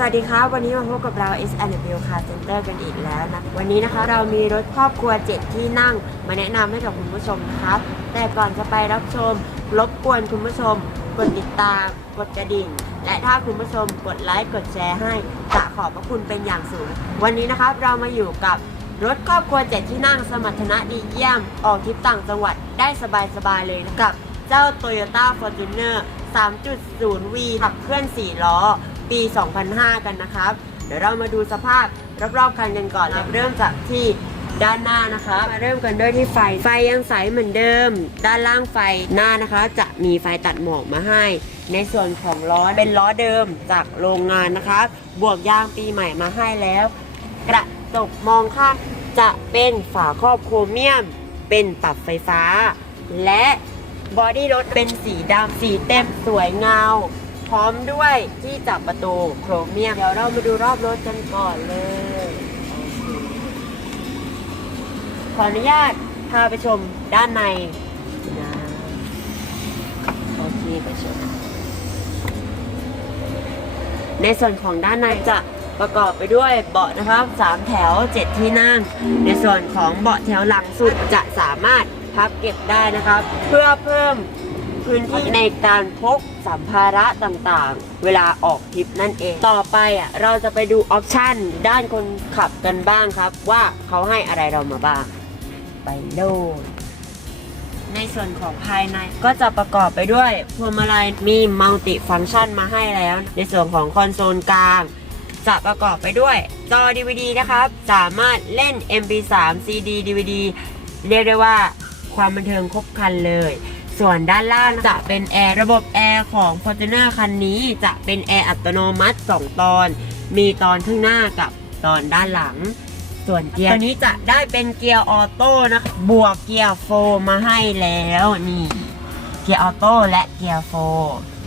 สวัสดีครับ วันนี้มาพบกับเรา S N W Car Center กันอีกแล้วนะ วันนี้นะคะเรามีรถครอบครัว 7 ที่นั่ง มาแนะนำให้กับคุณผู้ชมนะครับ แต่ก่อนจะไปรับชม รบกวนคุณผู้ชม กดติดตาม กดกระดิ่ง และถ้าคุณผู้ชมกดไลค์ กดแชร์ให้ จะขอบพระคุณเป็นอย่างสูง วันนี้นะครับเรามาอยู่กับรถครอบครัว 7 ที่นั่ง สมรรถนะดีเยี่ยม ออกทริปต่างจังหวัดได้สบายๆเลยนะกับ เจ้า Toyota Fortuner 3.0V ขับเคลื่อน 4 ล้อ ปี 2005 กันนะครับ เดี๋ยวเรามาดูสภาพรอบๆคันกันก่อนนะเริ่มจากที่ด้านหน้านะคะ มาเริ่มกันด้วยที่ไฟ ไฟยังใสเหมือนเดิม ด้านล่างไฟหน้านะคะ จะมีไฟตัดหมอกมาให้ ในส่วนของล้อเป็นล้อเดิมจากโรงงานนะคะ บวกยางปีใหม่มาให้แล้ว กระจกมองข้างจะเป็นฝาครอบโครเมียม เป็นปรับไฟฟ้า และบอดี้รถเป็นสีดำสีเต็มสวยเงา พร้อมด้วยที่จับประตูโครเมียม เดี๋ยวเรามาดูรอบรถกันก่อนเลย ขออนุญาตพาไปชมด้านในนะโอเคไปชม ในส่วนของด้านในจะประกอบไปด้วยเบาะนะครับ 3 แถว 7 ที่นั่ง ในส่วนของเบาะแถวหลังสุดจะสามารถพับเก็บได้นะครับ เพื่อเพิ่ม พื้นที่ในการพกสัมภาระต่างๆ เวลาออกทริปนั่นเอง ต่อไปอะเราจะไปดูออปชันด้านคนขับกันบ้างครับ ว่าเขาให้อะไรเรามาบ้าง ไปโลดในส่วนของภายในก็จะประกอบไปด้วยพวงมาลัยมีมัลติฟัง c t ชันมาให้แล้ว ในส่วนของคอนโซลกลาง จะประกอบไปด้วยจอ DVD นะครับ สามารถเล่น MP3 CD DVD เรียกได้ว่าความบันเทิงครบครันเลย ส่วนด้านล่างจะเป็นแอร์ระบบแอร์ของ Fortuner คันนี้จะเป็นแอร์อัตโนมัติ 2 ตอน มีตอนข้างหน้ากับตอนด้านหลัง ส่วนเกียร์ตัวนี้จะได้เป็นเกียร์ออโต้นะคะบวกเกียร์โฟมาให้แล้วนี่ เกียร์ออโต้และเกียร์โฟ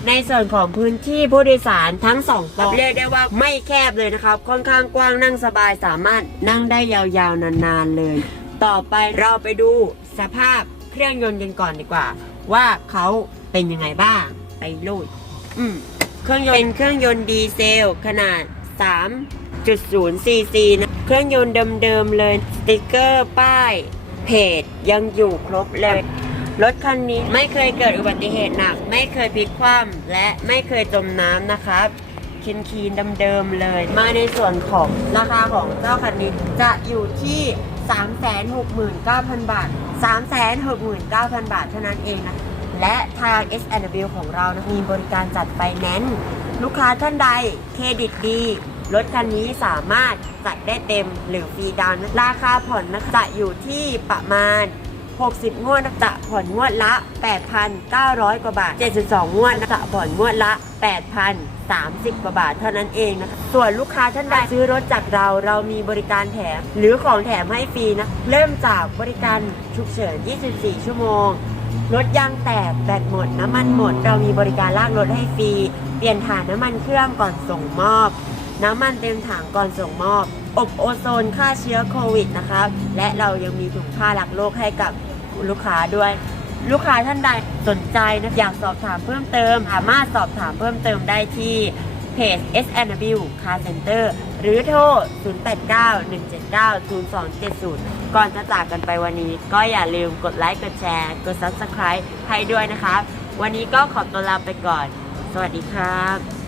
ในส่วนของพื้นที่ผู้โดยสารทั้งสองต่อเรียกได้ว่าไม่แคบเลยนะครับ ค่อนข้างกว้างนั่งสบายสามารถนั่งได้ยาวๆนานๆเลย ต่อไปเราไปดูสภาพ เครื่องยนต์กันก่อนดีกว่า ว่าเขาเป็นยังไงบ้าง ไปลุยอืมเครื่องยนต์เป็นเครื่องยนต์ดีเซล ขนาด 3.0ซีซีนะ เครื่องยนต์เดิมๆเลยสติกเกอร์ป้าย เพจยังอยู่ครบเลย รถคันนี้ไม่เคยเกิดอุบัติเหตุหนัก ไม่เคยพลิกคว่ำและไม่เคยจมน้ำนะครับคินคีนเดิมๆเลย มาในส่วนของราคาของเจ้าคันนี้จะอยู่ที่ 369,000 บาท 369,000 บาทเท่านั้นเองนะ และทาง s n w ของเรานะมีบริการจัดไฟแนนซ์ลูกค้าท่านใดเครดิตดีรถคันนี้สามารถจัดได้เต็มหรือฟรีดาวน์นะราคาผ่อนนะจะอยู่ที่ประมาณ 60 งวดนะจะผ่อนงวดละ 8,900 กว่าบาท 72 งวดนะจะผ่อนงวดละ 8,030กว่าบาทเท่านั้นเองนะคะ ส่วนลูกค้าท่านใดซื้อรถจากเราเรามีบริการแถม หรือของแถมให้ฟรีนะ เริ่มจากบริการฉุกเฉิน 24 ชั่วโมง รถยางแตกแบตหมด น้ำมันหมด เรามีบริการลากรถให้ฟรี เปลี่ยนถ่านน้ำมันเครื่องก่อนส่งมอบ น้ำมันเต็มถังก่อนส่งมอบ อบโอโซนฆ่าเชื้อโควิดนะครับและเรายังมีถุงผ้ารักโลกให้กับลูกค้าด้วย ลูกค้าท่านใดสนใจนะอยากสอบถามเพิ่มเติม สามารถสอบถามเพิ่มเติมได้ที่เพจ s n w Car Center หรือโทร 0891790270 ก่อนจะจากกันไปวันนี้ ก็อย่าลืมกดไลค์ กดแชร์ กด Subscribe ให้ด้วยนะครับ วันนี้ก็ขอตัวลาไปก่อน สวัสดีครับ